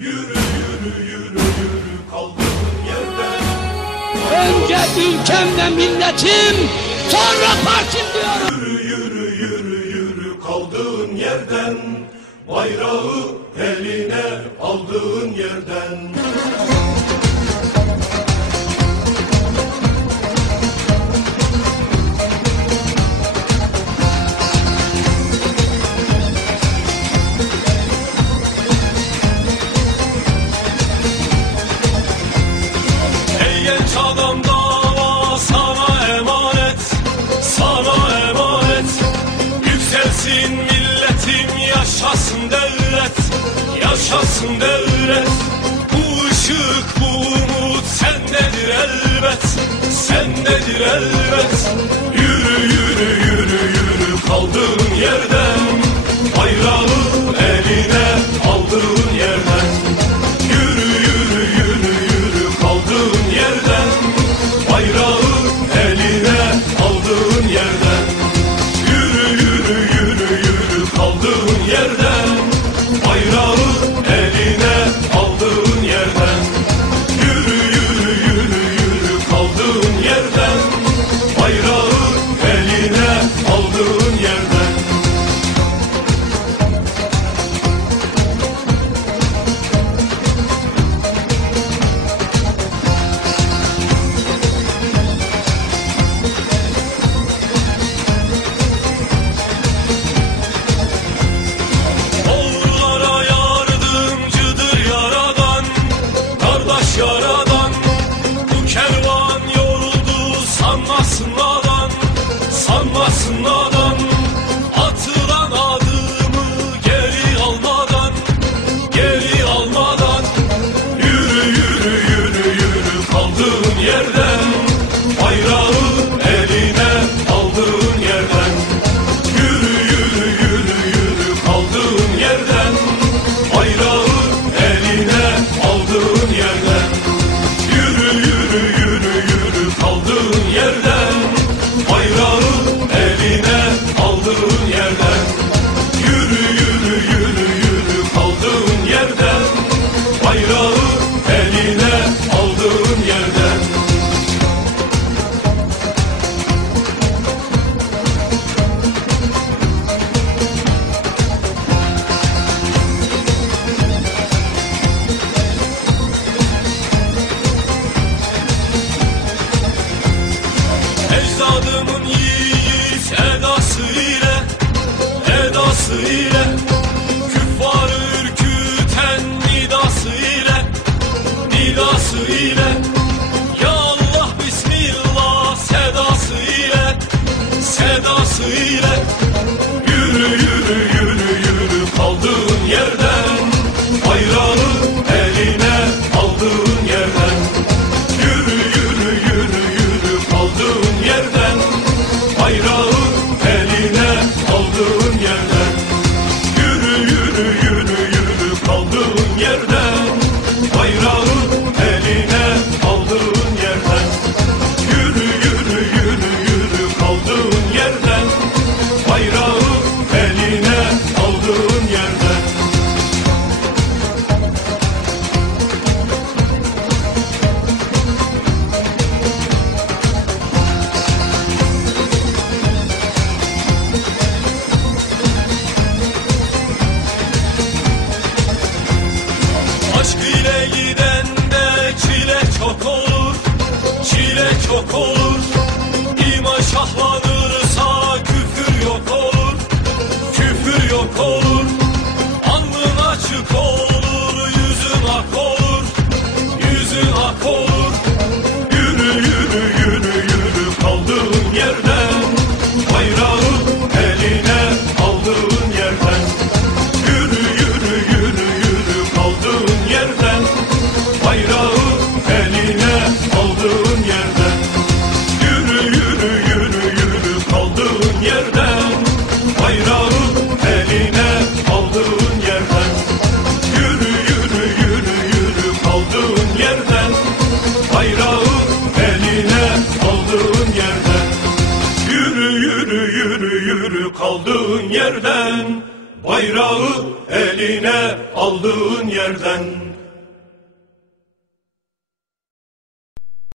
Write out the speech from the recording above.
Yürü yürü yürü yürü kaldığım yerden. Önce ülkemle milletim, sonra partim diyorum. Yürü yürü yürü yürü kaldığın yerden. Bayrağı eline aldığın yerden. parçasında üret Bu ışık bu umut sendedir elbet. pierde üstadımın yiğidi aldığın yerden Bayrağı eline aldığın yerden.